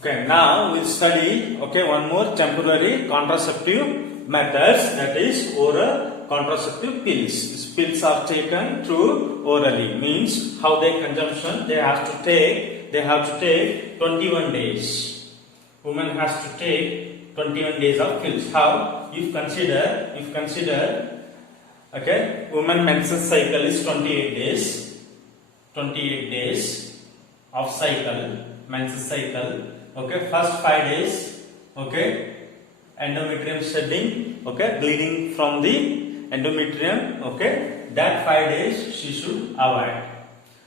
Okay, now we'll study one more temporary contraceptive methods, that is oral contraceptive pills. These pills are taken through orally, means how they consumption they have to take 21 days. Woman has to take 21 days of pills. How? If consider woman menstrual cycle is 28 days. 28 days of cycle, menstrual cycle. First 5 days, endometrium shedding, bleeding from the endometrium, that 5 days she should avoid.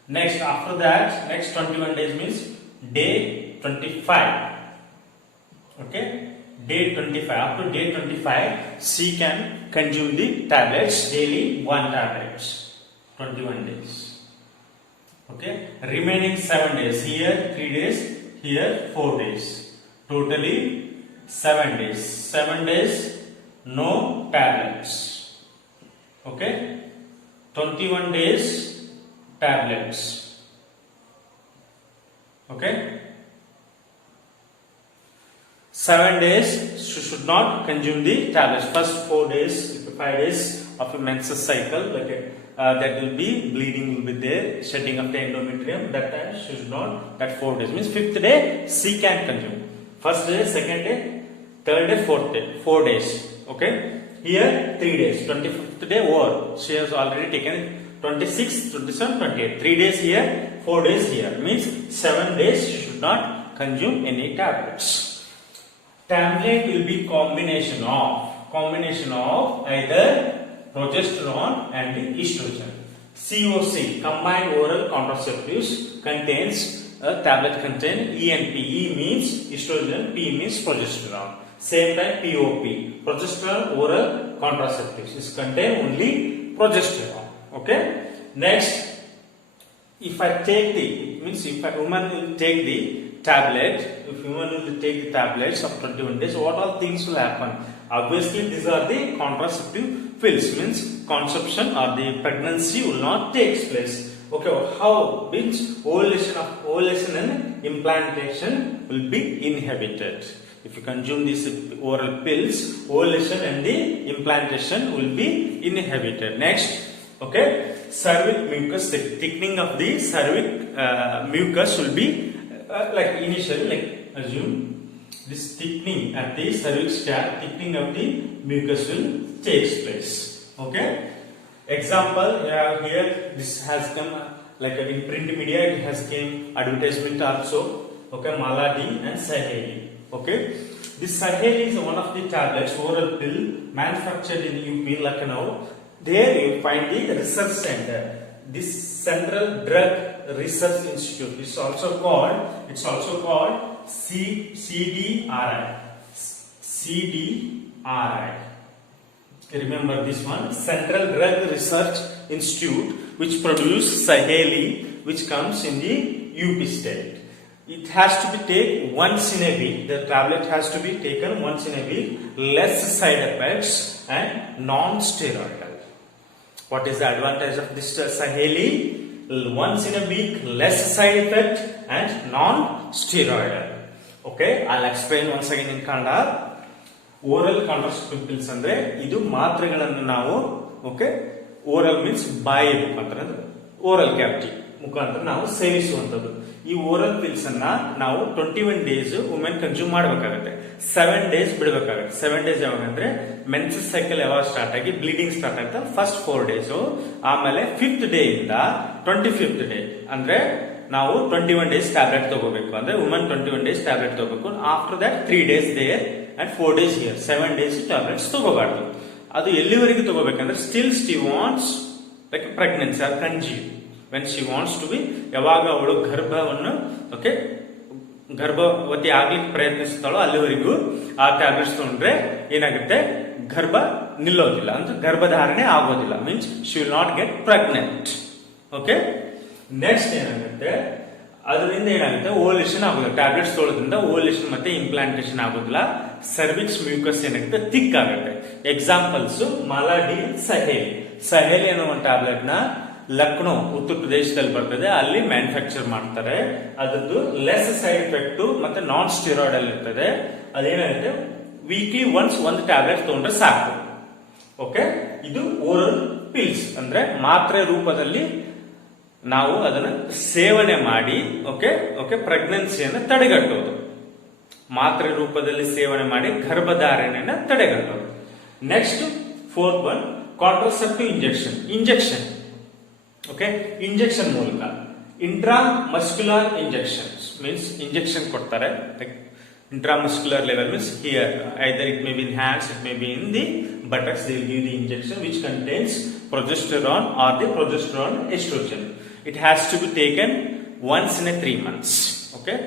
Next, after that, next 21 days means day 25. Day 25. After day 25, she can consume the tablets daily, 1 tablet. 21 days. Remaining 7 days. Here 3 days. Here 4 days. Totally 7 days. 7 days, no tablets. 21 days, tablets. 7 days, she should not consume the tablets. First 4 days, 5 days of a menstrual cycle, that will be bleeding will be there, shedding of the endometrium. That time she should not. That 4 days means 5th day she can consume. First day, 2nd day, 3rd day, 4th day, 4 days. Here 3 days. 25th day over. She has already taken 26, 27, 28. 3 days here, 4 days here. Means 7 days she should not consume any tablets. Tablet will be combination of either progesterone and estrogen. COC, combined oral contraceptives, contains a tablet contain E and P. E means estrogen, P means progesterone. Same time POP, progesterone oral contraceptives, is contain only progesterone. Next, if a woman will take the tablet, if woman will take the tablets of 21 days, what all things will happen? Obviously, these are the contraceptive pills, means conception or the pregnancy will not take place. How? Means ovulation and implantation will be inhibited. If you consume these oral pills, ovulation and the implantation will be inhibited. Next, cervix mucus, the thickening of the cervix mucus will be initially, assume this thickening at the cervix tract, thickening of the mucus will takes place. Example, here this has come in print media, it has came advertisement also. Maladi and Saheli. This Saheli is one of the tablets, oral pill manufactured in UP, Lucknow. There you find the research center. This Central Drug Research Institute is also called CDRI. CDRI. Remember this one, Central Drug Research Institute, which produces Saheli, which comes in the UP state. It has to be taken once in a week. The tablet has to be taken once in a week. Less side effects and non-steroidal. What is the advantage of this Saheli? Once in a week, less side effect and non-steroidal. I'll explain once again in Kannada. Oral contraceptive pills andre idu ಮಾತ್ರೆಗಳನ್ನು ನಾವು oral means ಬಾಯಿ ಮುಖಾಂತರ, oral cavity ಮುಖಾಂತರ ನಾವು ಸೇವಿಸುವಂತದ್ದು. ಈ oral pills ಅನ್ನ ನಾವು 21 days women consume ಮಾಡಬೇಕಾಗುತ್ತೆ. 7 ಡೇಸ್ ಬಿಡಬೇಕಾಗುತ್ತೆ. 7 ಡೇಸ್ ಯಾವಾಗ ಅಂದ್ರೆ ಮೆನ್ಸಸ್ ಸೈಕಲ್ ಯಾವಾಗ ಸ್ಟಾರ್ಟ್ ಆಗಿ ಬ್ಲೀಡಿಂಗ್ ಸ್ಟಾರ್ಟ್ ಆಗುತ್ತೆ ಫಸ್ಟ್ 4 ಡೇಸ್, ಆಮೇಲೆ 5th ಡೇ ಇಂದ 25th ಡೇ ಅಂದ್ರೆ ನಾವು 21 ಡೇಸ್ ಟ್ಯಾಬ್ಲೆಟ್ ತಗೋಬೇಕು. ಅಂದ್ರೆ ವುಮೆನ್ 21 ಡೇಸ್ ಟ್ಯಾಬ್ಲೆಟ್ ತಗೋಬೇಕು. After that 3 days there and 4 days here. 7 days tablets ತಗೋಬಾರ್ದು. ಅದು ಎಲ್ಲಿವರೆಗೂ ತಗೋಬೇಕಂದ್ರೆ still she wants pregnancy or conceive. when she wants to be, ಯಾವಾಗ ಅವಳು ಗರ್ಭವನ್ನು ಗರ್ಭವತಿ ಆಗ್ಲಿಕ್ಕೆ ಪ್ರಯತ್ನಿಸ್ತಾಳೋ ಅಲ್ಲಿವರೆಗೂ ಆ ಟ್ಯಾಬ್ಲೆಟ್ಸ್ ತಗೊಂಡ್ರೆ ಏನಾಗುತ್ತೆ, ಗರ್ಭ ನಿಲ್ಲೋದಿಲ್ಲ, ಅಂದ್ರೆ ಗರ್ಭಧಾರಣೆ ಆಗೋದಿಲ್ಲ. Means she will not get pregnant. Next ಏನಾಗುತ್ತೆ, ಅದರಿಂದ ಏನಾಗುತ್ತೆ, ಓವಲೇಷನ್ ಆಗೋದಿಲ್ಲ. ಟ್ಯಾಬ್ಲೆಟ್ಸ್ ತೊಗೊಳ್ಳೋದ್ರಿಂದ ಓವಲೇಷನ್ ಮತ್ತೆ ಇಂಪ್ಲಾಂಟೇಷನ್ ಆಗೋದಿಲ್ಲ. ಸರ್ವಿಕ್ಸ್ ಮ್ಯೂಕಸ್ ಏನಾಗುತ್ತೆ, ಥಿಕ್ ಆಗುತ್ತೆ. ಎಕ್ಸಾಂಪಲ್ಸ್ ಮಾಲಾಡಿ, ಸಹೇಲಿ. ಸಹೇಲಿ ಅನ್ನೋ ಒಂದು ಟ್ಯಾಬ್ಲೆಟ್ ನ ಲಕ್ನೋ ಉತ್ತರ ಪ್ರದೇಶದಲ್ಲಿ ಬರ್ತದೆ, ಅಲ್ಲಿ ಮ್ಯಾನುಫ್ಯಾಕ್ಚರ್ ಮಾಡ್ತಾರೆ. ಅದರದ್ದು ಲೆಸ್ ಸೈಡ್ ಎಫೆಕ್ಟ್ ಮತ್ತೆ ನಾನ್ ಸ್ಟಿರಾಯ್ಡಲ್ ಇರ್ತದೆ. ಅದೇನಾಗುತ್ತೆ, ವೀಕ್ಲಿ ಒನ್ಸ್ ಒಂದು ಟ್ಯಾಬ್ಲೆಟ್ ತಗೊಂಡ್ರೆ ಸಾಕು. ಓಕೆ, ಇದು ಓರಲ್ ಪಿಲ್ಸ್ ಅಂದ್ರೆ ಮಾತ್ರೆ ರೂಪದಲ್ಲಿ ನಾವು ಅದನ್ನ ಸೇವನೆ ಮಾಡಿ ಓಕೆ ಪ್ರೆಗ್ನೆನ್ಸಿಯನ್ನು ತಡೆಗಟ್ಟೋದು. ಮಾತ್ರೆ ರೂಪದಲ್ಲಿ ಸೇವನೆ ಮಾಡಿ ಗರ್ಭಧಾರಣೆಯನ್ನು ತಡೆಗಟ್ಟೋದು. Next fourth one, contraceptive injection. Okay, injection ಮೂಲಕ ಇಂಟ್ರಾಮಸ್ಕ್ಯುಲರ್ ಇಂಜೆಕ್ಷನ್ಸ್ ಮೀನ್ಸ್ ಇಂಜೆಕ್ಷನ್ ಕೊಡ್ತಾರೆ. Intramuscular level means here, either it may be in hands, it may be in the buttocks. They will give the injection which contains progesterone or the progesterone estrogen. It has to be taken once in a 3 months. Okay,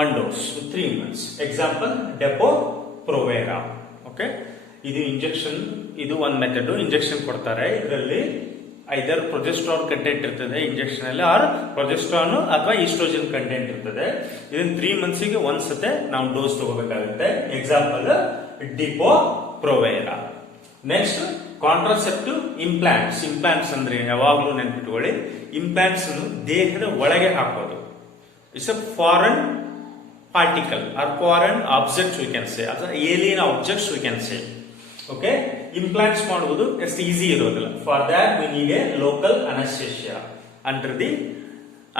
one dose in 3 months. Example, Depo-Provera. Okay, ಇದು injection, ಇದು ಒಂದು method. Injection ಕೊಡ್ತಾರೆ, ಇದರಲ್ಲಿ either progesterone content ಇರ್ತದೆ injection ಅಲ್ಲಿ, or progesterone ಅಥವಾ oestrogen content ಇರ್ತದೆ. ಇದನ್ನ 3 months ಗೆ ಒಂದ್ಸತೆ ನಾವು ಡೋಸ್ ತಗೋಬೇಕಾಗುತ್ತೆ. Example Depo Provera. Next contraceptive implants ಅಂದ್ರೆ ಯಾವಾಗಲೂ ನೆನ್ಪಿಟ್ಕೊಳ್ಳಿ, ಇಂಪ್ಲಾಂಟ್ಸ್ ದೇಹದ ಒಳಗೆ ಹಾಕೋದು. It's a foreign particle or foreign object we can say, ಅಥವಾ alien objects we can say. Okay, implants ಮಾಡುವುದು ಎಷ್ಟು ಈಸಿ ಇರೋದಿಲ್ಲ. For that we need A local anaesthesia under the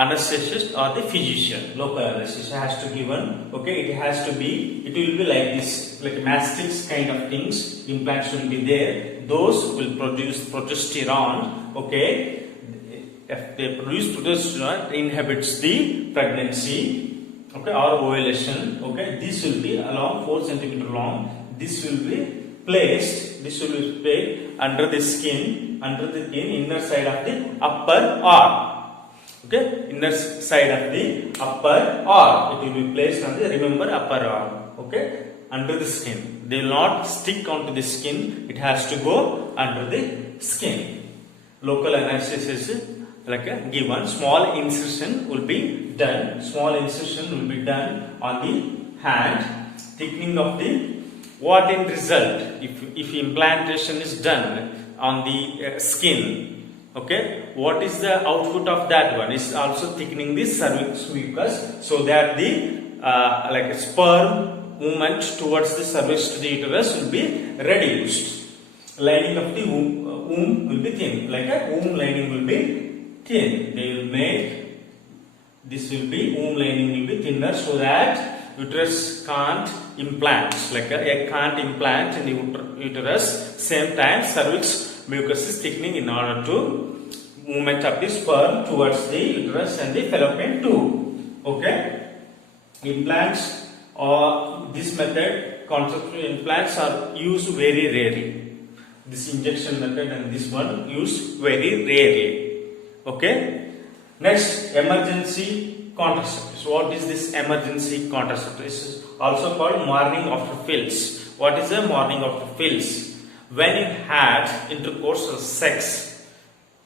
anesthesiologist or the physician. Local anesthesia has to given. Okay, it will be like this, like mastics kind of things. Implants will be there. Those will produce progesterone. Okay, if they produce progesterone, it inhibits the pregnancy. Okay, or ovulation. Okay, this will be along 4 centimeter long. This will be placed under the skin, inner side of the upper arm. Okay, inner side of the upper arm. It will be placed on the, remember, upper arm. Okay, under the skin. They will not stick onto the skin. It has to go under the skin. Local anesthesia is like a given. Small incision will be done. On the hand. Thickening of the, what in result if implantation is done on the skin. Okay, what is the output of that one? Is also thickening the cervix mucus, so that the like a sperm movement towards the cervix to the uterus will be reduced. Lining of the womb will be thin, like a womb lining will be thin. They will make this will be, womb lining will be thinner, so that uterus can't implant, like a egg can't implant in the uterus. Same time cervix mucus is thickening in order to movement of the sperm towards the uterus and the fallopian tube. Okay, implants or this method, conceptual implants are used very rarely. This injection method and this one used very rarely. Okay, next, emergency contraceptives. What is this emergency contraceptive? This is also called morning after pills. What is the morning after pills? When you had intercourse or sex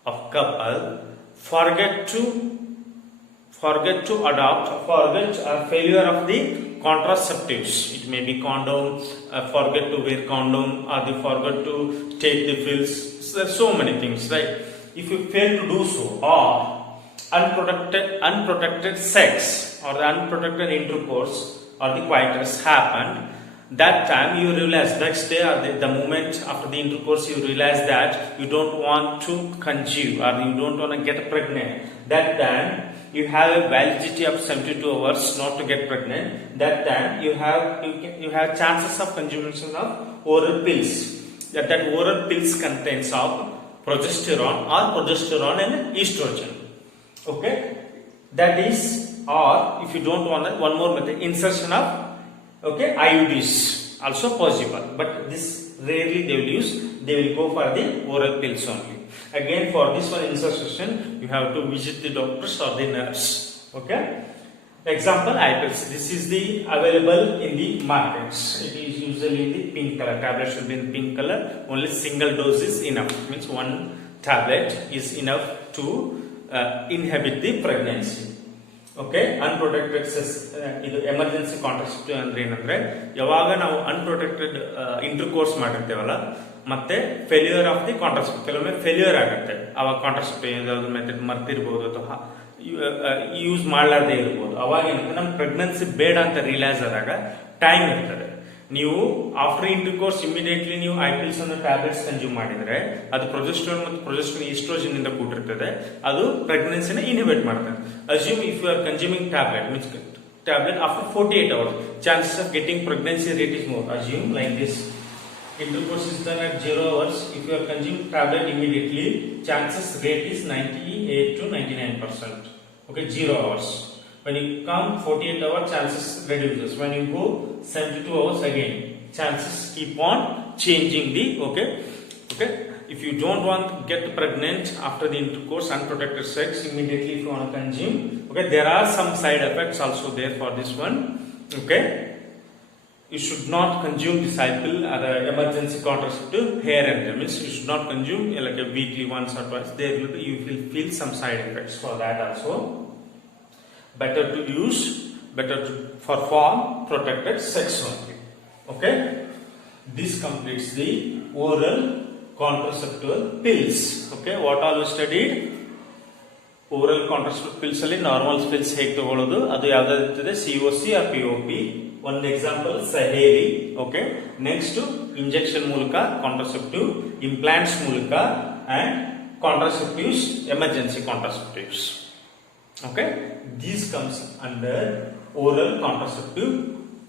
of couple, forget to adopt, forget failure of the contraceptives. It may be condom, forget to wear condom, or they forget to take the pills. There are so many things, right? If you fail to do so, or unprotected sex or the unprotected intercourse or the coitus happened, that time you realize, next day or the moment after the intercourse, you realize that you don't want to conceive or you don't want to get pregnant. That time you have a validity of 72 hours not to get pregnant. That time you have chances of consumption of oral pills. That oral pills contains of progesterone and estrogen. Okay, that is, or if you don't want that, one more method, insertion of IUDs also possible, but this rarely they will use. They will go for the oral pills only. Again, for this one insertion, you have to visit the doctors or the nurse. Okay, example, iPills. This is the available in the markets. It is usually in the pink color. Tablets should be in pink color. Only single dose is enough. Means one tablet is enough to inhibit the pregnancy. Okay unprotected cess ಇದು emergency contraceptive ಅಂದ್ರೆ ಏನಂದ್ರೆ ಯಾವಾಗ ನಾವು unprotected inter course ಮಾಡಿರ್ತೇವಲ್ಲ ಮತ್ತೆ failure of the contraceptive ಕೆಲವೊಮ್ಮೆ failure ಆಗುತ್ತೆ ಅವಾಗ contraceptive ಯಾವ್ದಾದ್ರು ಮೆಥಡ್ ಮರ್ತಿರ್ಬೋದು ಅಥವಾ ಯೂಸ್ ಮಾಡಲಾರ್ದೇ ಇರ್ಬೋದು. ಅವಾಗ ಏನಂದ್ರೆ ನಮ್ ಪ್ರೆಗ್ನೆನ್ಸಿ ಬೇಡ ಅಂತ ರಿಯಲೈಸ್ ಆದಾಗ ಟೈಮ್ ಇರ್ತದೆ. ನೀವು ಆಫ್ಟರ್ ಇಂಟರ್ ಕೋರ್ಸ್ ಇಮಿಡಿಯೇಟ್ಲಿ ನೀವು ಐಪಿಲ್ಸ್ ಅನ್ನು ಟ್ಯಾಬ್ಲೆಟ್ಸ್ ಕನ್ಸ್ಯೂಮ್ ಮಾಡಿದ್ರೆ ಅದು ಪ್ರೊಜೆಸ್ಟ್ರಾನ್ ಮತ್ತು ಪ್ರೊಜೆಸ್ಟ್ರಾನ್ ಈಸ್ಟ್ರೋಜನ್ ಇಂದ ಕೂಡಿರ್ತದೆ, ಅದು ಪ್ರೆಗ್ನೆನ್ಸಿನ ಇನ್ಹಿಬಿಟ್ ಮಾಡ್ತದೆ. Assume if you are consuming tablet means tablet after 48 hours, chances of getting pregnancy rate is more. Assume like this: intercourse is done at 0 hours. If you are consuming tablet immediately, chances rate is 98 to 99%. Okay, 0 hours. When you come 48 hours, chances reduces. When you go 72 hours again, chances keep on changing the okay. If you don't want to get pregnant after the intercourse, unprotected sex, immediately if you want to consume, okay, there are some side effects also there for this one. Okay, you should not consume this cycle or emergency contraceptive here and there. Means you should not consume like a weekly once or twice. There will be, you will feel some side effects for that also. Better to use, for form protected sex only. Okay, this completes the oral contraceptive pills. Okay, what all we studied? Oral contraceptive pills ಅಲ್ಲಿ normal pills ಹೇಗೆ ತಗೊಳ್ಳೋದು, ಅದು ಯಾವ್ದಾದ್ರು ಇರ್ತದೆ, COC or POP. ಒಂದು example Saheli. Okay, next injection ಮೂಲಕ contraceptive, implants ಮೂಲಕ and contraceptives, emergency contraceptives. Okay, these comes under oral contraceptive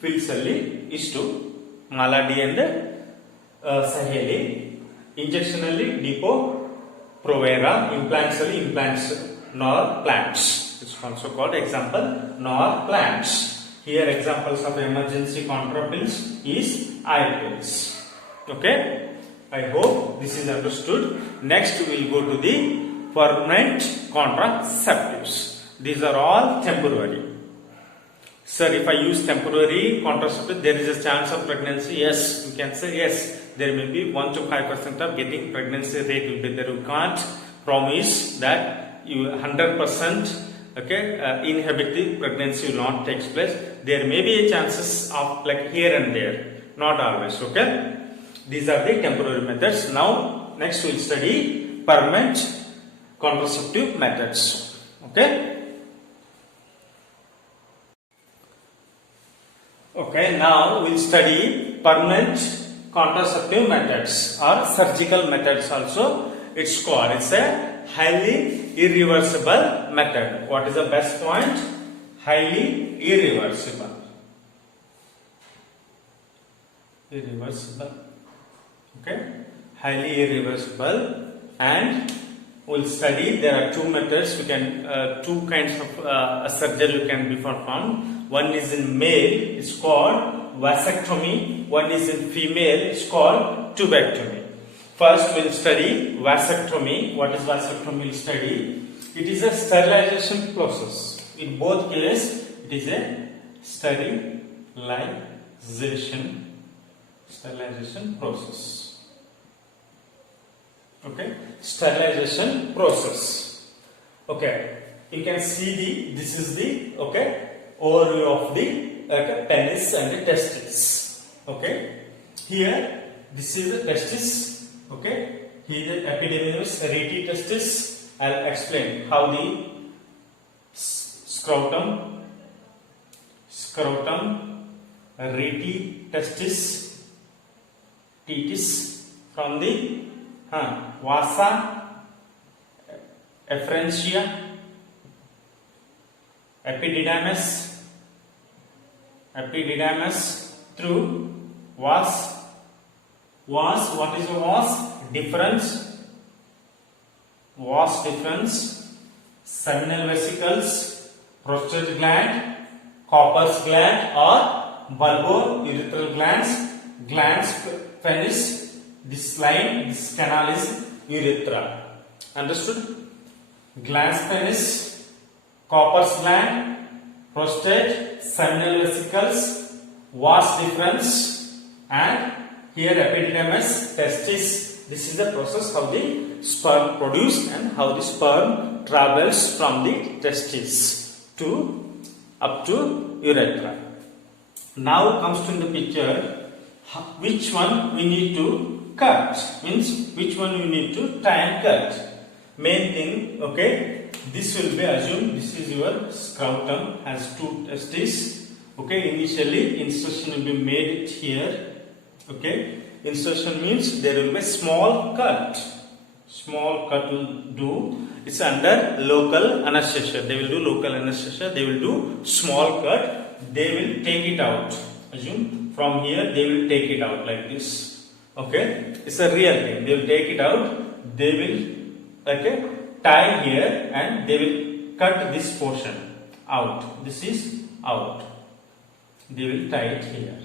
pills ಅಲ್ಲಿ ಇಷ್ಟು ಮಾಲಾಡಿ ಅಂಡ್ ಸಹೇಲಿ. ಇಂಜೆಕ್ಷನ್ ಅಲ್ಲಿ ಡಿಪೋ ಪ್ರೊವೇರಾ, ಇಂಪ್ಲಾಂಟ್ಸ್ ಅಲ್ಲಿ ಇಂಪ್ಲಾಂಟ್ಸ್ ನಾರ್ plants. It's also called example ನಾರ್ plants. Here examples of emergency contra pills is eye pills. Okay, I hope this is understood. Next we will go to the permanent contraceptives. These are all temporary. Sir, if I use temporary contraceptive, there is a chance of pregnancy. Yes, you can say yes. There may be 1 to 5% of getting pregnancy rate will be there. You can't promise that you 100%. Okay, inhibit the pregnancy will not take place. There may be a chances of like here and there, not always. Okay, these are the temporary methods. Now next we will study permanent contraceptive methods. Okay. Okay, now we will study permanent contraceptive methods or surgical methods also. It's called. It's a highly irreversible method. What is the best point? Highly irreversible. Irreversible. Okay, highly irreversible. And we'll study there are two methods. We can two kinds of surgery can be performed. One is in male, it's called vasectomy. One is in female, it's called tubectomy. First we'll study vasectomy. What is vasectomy? We'll study. It is a sterilization process. In both cases, it is a sterilization process. Okay, sterilization process. Okay, you can see this is the overview of the penis and the testis. Okay, here this is the testis. Okay, here the epididymis, rete testis. I'll explain how the scrotum, rete testis, from the vasa, efferentia, epididymis through vas. What is the vas? Difference. Seminal vesicles, prostate gland, Copper's gland or bulbourethral glands, penis. This line, this canal is urethra. Understood? Glands, penis, Copper's gland, prostate, seminal vesicles, vas deferens, and here epididymis, testis. This is the process how the sperm produced and how the sperm travels from the testis. up to urethra. Now comes to the picture, which one we need to cut, means which one we need to tie and cut. Main thing, okay, this will be assumed this is your scrotum, has 2 testes. Okay, initially insertion will be made here. Okay, insertion means there will be small cut. Small cut will do. It's under local anesthesia. They will do local anesthesia. They will do small cut. They will take it out. Assume from here they will take it out like this. Okay, it's a real thing. They will take it out. They will tie here and they will cut this portion out. This is out. They will tie it here.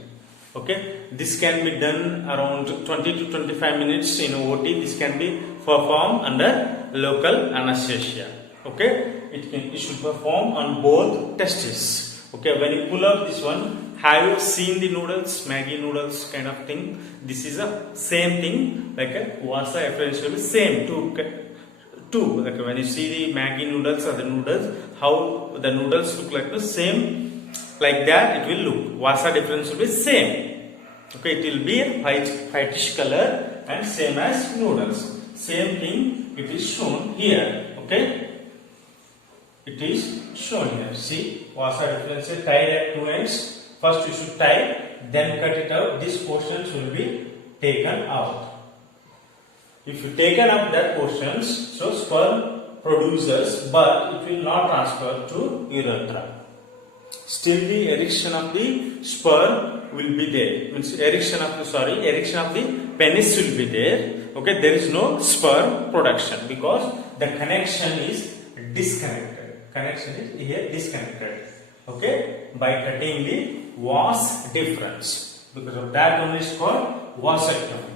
Okay, this can be done around 20 to 25 minutes in OT. This can be performed under local anesthesia. Okay, it should perform on both testes. Okay, when you pull up this one, have you seen the noodles, Maggi noodles kind of thing? This is a same thing like a vasa efferents, same two. Like when you see the Maggi noodles or the noodles, how the noodles look like the same. Like that it will look. Vasa difference will be same. Okay, it will be a whitish color and same as noodles. Same thing it is shown here. Okay, it is shown here. See, vasa difference tied at 2 ends. First you should tie, then cut it out. These portions will be taken out. If you taken up that portions, so sperm produces, but it will not transfer to urethra. Still the erection of the sperm will be there. Means erection of the penis will be there. Okay, there is no sperm production because the connection is disconnected. Connection is here disconnected. Okay, by cutting the vas difference. Because of that only is called vasectomy.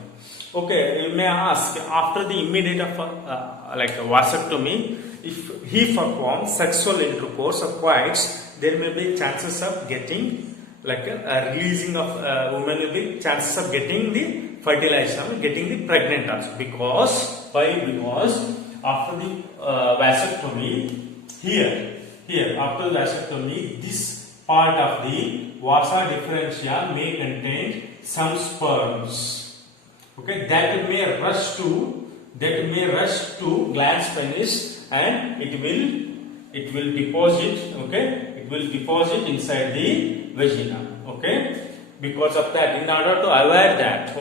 Okay, you may ask, after the immediate vasectomy, if he performs sexual intercourse or quiets, there may be chances of getting a releasing of women will be chances of getting the fertilization, getting the pregnant also. Because after the vasectomy, here after the vasectomy, this part of the vasa differentia may contain some sperms. Okay, that may rush to glans penis and it will deposit. Okay, it will deposit inside the vagina. Okay, because of that, in order to avoid that,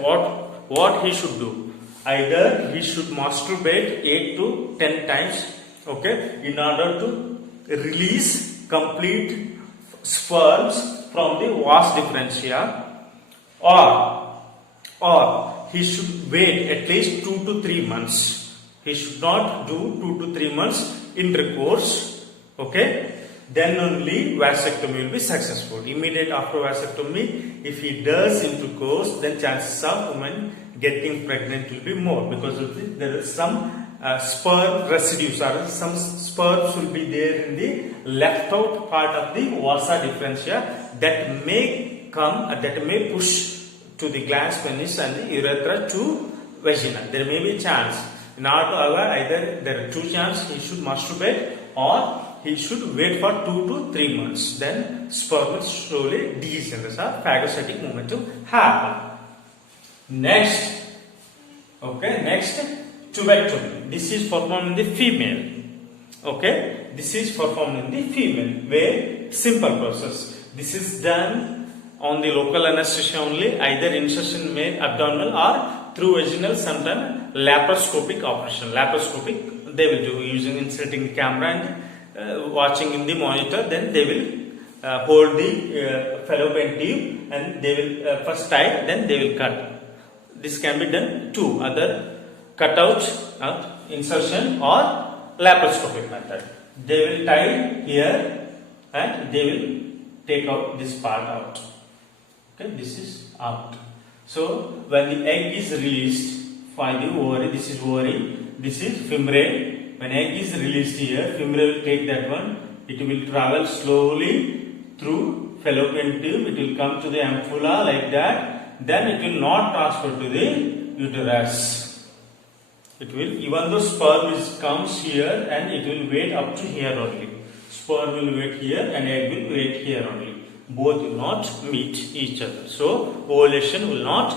what he should do? Either he should masturbate 8 to 10 times. Okay, in order to release complete sperms from the vas differentia, or he should wait at least 2 to 3 months. He should not do 2 to 3 months intercourse. Okay, then only vasectomy will be successful. Immediate after vasectomy, if he does intercourse, then chances of women getting pregnant will be more, because there is some sperm residues or some sperms will be there in the left out part of the vasa differentia that may push to the glans penis and the urethra to vagina. There may be a chance. In order to avoid, either there are 2 chances, he should masturbate or he should wait for 2 to 3 months. Then sperm will slowly degenerate or phagocytic movement to happen. Next, tubectomy. This is performed in the female. Okay, this is performed in the female. Very simple process. This is done on the local anesthesia only, either insertion made abdominal or through vaginal, sometimes laparoscopic operation. Laparoscopic they will do using inserting the camera and watching in the monitor. Then they will hold the fallopian tube and they will first tie, then they will cut. This can be done two other cutout, insertion or laparoscopic method. They will tie here and they will take out this part out. Okay, this is out. So when the egg is released by the ovary, this is ovary, this is fembrate. When egg is released here, fembrate will take that one. It will travel slowly through fallopian tube. It will come to the ampulla like that. Then it will not transfer to the uterus. It will, even though sperm comes here, and it will wait up to here only. Sperm will wait here and egg will wait here only. Both will not meet each other. So ovulation will not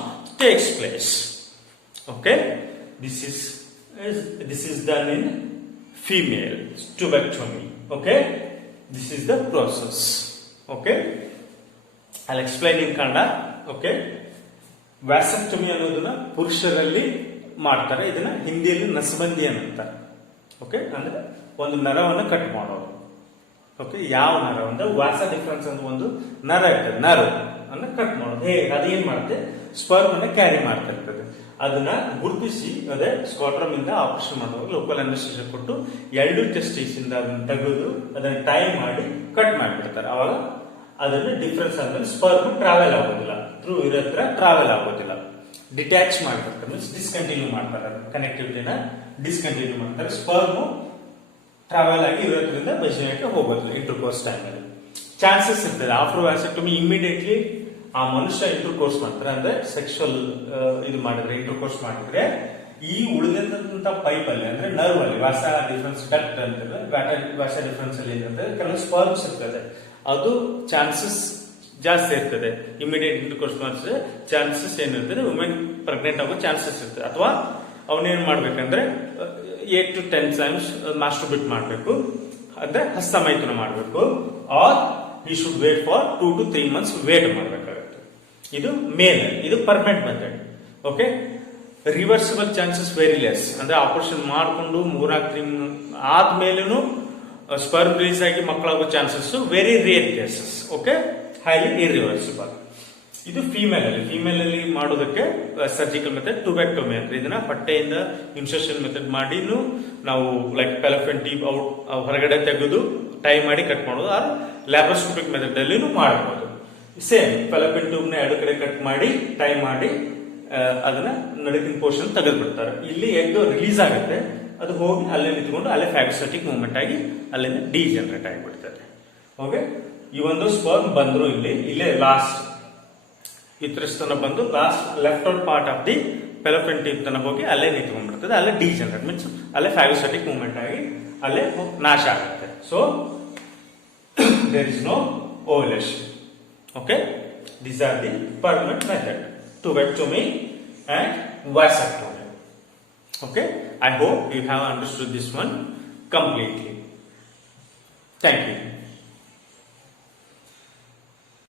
take place. Okay, this is done in female tubectomy. Okay, this is the process. Okay, I'll explain in Kannada. Okay, ವ್ಯಾಸಕ್ಟಮಿ ಅನ್ನೋದನ್ನ ಪುರುಷರಲ್ಲಿ ಮಾಡ್ತಾರೆ, ಇದನ್ನ ಹಿಂದಿಯಲ್ಲಿ ನಸಬಂದಿ ಅಂತಾರೆ. Okay, ಅಂದ್ರೆ ಒಂದು ನರವನ್ನು cut ಮಾಡೋದು. Okay, ಯಾವ ನರ ಅಂದ್ರೆ ವ್ಯಾಸ ಡಿಫರೆನ್ಸ್ ಅಂತ ಒಂದು ನರ ಇರ್ತದೆ, ನರ ಅನ್ನ ಕಟ್ ಮಾಡೋದು. ಅದೇನ್ ಮಾಡುತ್ತೆ, ಸ್ಪರ್ಮ್ ಅನ್ನ ಕ್ಯಾರಿ ಮಾಡ್ತಾ ಇರ್ತದೆ. ಅದನ್ನ ಗುರುತಿಸಿ ಅದೇ ಸ್ಕಾಟ್ರಮ್ ಇಂದ ಆಪರೇಷನ್ ಮಾಡುವಾಗ ಲೋಕಲ್ ಅನಸ್ಟೇಷನ್ ಕೊಟ್ಟು 2 ಟೆಸ್ಟಿಸ್ ಇಂದ ಅದನ್ನ ತೆಗೆದು ಅದನ್ನ ಟೈ ಮಾಡಿ ಕಟ್ ಮಾಡಿಬಿಡ್ತಾರೆ. ಅವಾಗ ಅದನ್ನ ಡಿಫರೆನ್ಸ್ ಅಂದ್ರೆ ಸ್ಪರ್ಮ್ ಟ್ರಾವೆಲ್ ಆಗೋದಿಲ್ಲ, ಥ್ರೂ ಇರತ್ರ ಟ್ರಾವೆಲ್ ಆಗೋದಿಲ್ಲ, ಡಿಟ್ಯಾಚ್ ಮಾಡ್ಬಿಡ್ತಾರೆ, ಮೀನ್ಸ್ ಡಿಸ್ಕಂಟಿನ್ಯೂ ಮಾಡ್ತಾರೆ, ಕನೆಕ್ಟಿವಿಟಿನ ಡಿಸ್ಕಂಟಿನ್ಯೂ ಮಾಡ್ತಾರೆ. ಸ್ಪರ್ಮ್ ಟ್ರಾವೆಲ್ ಆಗಿ ಇರೋದ್ರಿಂದ ವೈಜ್ಞಾನಿಕ ಹೋಗೋದಿಲ್ಲ ಇಂಟರ್ಕೋರ್ಸ್ ಟೈಮಲ್ಲಿ. ಚಾನ್ಸಸ್ ಇರ್ತದೆ ಆಫ್ಟರ್ ವ್ಯಾಸೆಕ್ಟಮಿ ಇಮಿಡಿಯೇಟ್ಲಿ ಆ ಮನುಷ್ಯ ಇಂಟರ್ಕೋರ್ಸ್ ಮಾಡ್ತಾರೆ, ಅಂದ್ರೆ ಸೆಕ್ಷುವಲ್ ಇದು ಮಾಡಿದ್ರೆ, ಇಂಟರ್ಕೋರ್ಸ್ ಮಾಡಿದ್ರೆ ಈ ಉಳಿದಂತ ಪೈಪ್ ಅಲ್ಲಿ ಅಂದ್ರೆ ನರ್ವ್ ಅಲ್ಲಿ ವ್ಯಾಸ ಡಿಫರೆನ್ಸ್ ಡಕ್ಟ್ ಅಂತಂದ್ರೆ ವ್ಯಾಸ ಡಿಫರೆನ್ಸ್ ಅಲ್ಲಿ ಏನಂದ್ರೆ ಕೆಲವು ಸ್ಪರ್ಮ್ಸ್ ಇರ್ತದೆ, ಅದು ಚಾನ್ಸಸ್ ಜಾಸ್ತಿ ಇರ್ತದೆ. ಇಮಿಡಿಯೇಟ್ ಇಂಟರ್ಕೋರ್ಸ್ ಮಾಡಿದ್ರೆ ಚಾನ್ಸಸ್ ಏನಿರ್ತದೆ, ವುಮೆನ್ ಪ್ರೆಗ್ನೆಂಟ್ ಆಗೋ ಚಾನ್ಸಸ್ ಇರ್ತದೆ. ಅಥವಾ ಅವನೇನ್ ಮಾಡ್ಬೇಕಂದ್ರೆ 8 to 10 times ಮಾಸ್ಟರ್ಬೇಟ್ ಮಾಡಬೇಕು, ಅಂದ್ರೆ ಹಸ್ತಮೈಥುನ ಮಾಡಬೇಕು. Or he should wait for 2 to 3 months wait ಮಾಡಬೇಕಾಗುತ್ತೆ. ಇದು ಮೇಲ್, ಇದು permanent method. Okay, reversible chances very less, ಅಂದ್ರೆ ಆಪರೇಷನ್ ಮಾಡಿಕೊಂಡು 3-4 ತಿಂಗಳು ಆದ್ಮೇಲೂ ಸ್ಪರ್ಮ್ ರಿಲೀಸ್ ಆಗಿ ಮಕ್ಕಳಾಗೋ chances very rare cases. Okay, highly irreversible. ಇದು ಫೀಮೇಲ್ ಅಲ್ಲಿ ಮಾಡೋದಕ್ಕೆ ಸರ್ಜಿಕಲ್ ಮೆಥಡ್ ಟುಬೆಕ್ಟೊಮಿ ಅಂತ. ಇದನ್ನ ಹೊಟ್ಟೆಯಿಂದ ಇನ್ಸರ್ಷನ್ ಮೆಥಡ್ ಮಾಡಿನೂ ನಾವು ಲೈಕ್ ಫೆಲೋಪಿಯನ್ ಟ್ಯೂಬ್ ಹೊರಗಡೆ ತೆಗೆದು ಟೈ ಮಾಡಿ ಕಟ್ ಮಾಡೋದು, ಆರ್ ಲ್ಯಾಪ್ರೋಸ್ಕೋಪಿಕ್ ಮೆಥಡ್ ಅಲ್ಲಿನೂ ಮಾಡಬಹುದು. ಸೇಮ್ ಫೆಲೋಪಿಯನ್ ಟ್ಯೂಬ್ ನ 2 ಕಡೆ ಕಟ್ ಮಾಡಿ ಟೈ ಮಾಡಿ ಅದನ್ನ ನಡುಕಿನ ಪೋರ್ಷನ್ ತೆಗೆದು ಬಿಡ್ತಾರೆ. ಇಲ್ಲಿ ಎಗ್ ರಿಲೀಸ್ ಆಗುತ್ತೆ, ಅದು ಹೋಗಿ ಅಲ್ಲೇ ನಿಂತ್ಕೊಂಡು ಅಲ್ಲೇ ಫ್ಯಾಗೋಸೈಟಿಕ್ ಮೂವ್ಮೆಂಟ್ ಆಗಿ ಅಲ್ಲಿಂದ ಡಿಜನರೇಟ್ ಆಗಿಬಿಡ್ತದೆ. ಓಕೆ, ಈ ಒಂದು ಸ್ಪರ್ಮ್ ಬಂದ್ರು ಇಲ್ಲೇ ಲಾಸ್ಟ್ ಇತರಸ್ತನ ಬಂದು last left out part of the fallopian tube ತನ ಹೋಗಿ ಅಲ್ಲೇ ನಿಂತ್ಕೊಂಡ್ಬಿಡ್ತದೆ, ಅಲ್ಲೇ ಡಿಜನರೇಟ್ ಮೀನ್ಸ್ ಅಲ್ಲೇ ಫ್ಯಾಗೋಸೈಟಿಕ್ ಮೂವ್ಮೆಂಟ್ ಆಗಿ ಅಲ್ಲೇ ನಾಶ ಆಗುತ್ತೆ. So there is no ovulation. Okay, these are the permanent method, tubectomy and vasectomy. Okay, I hope you have understood this one completely. Thank you.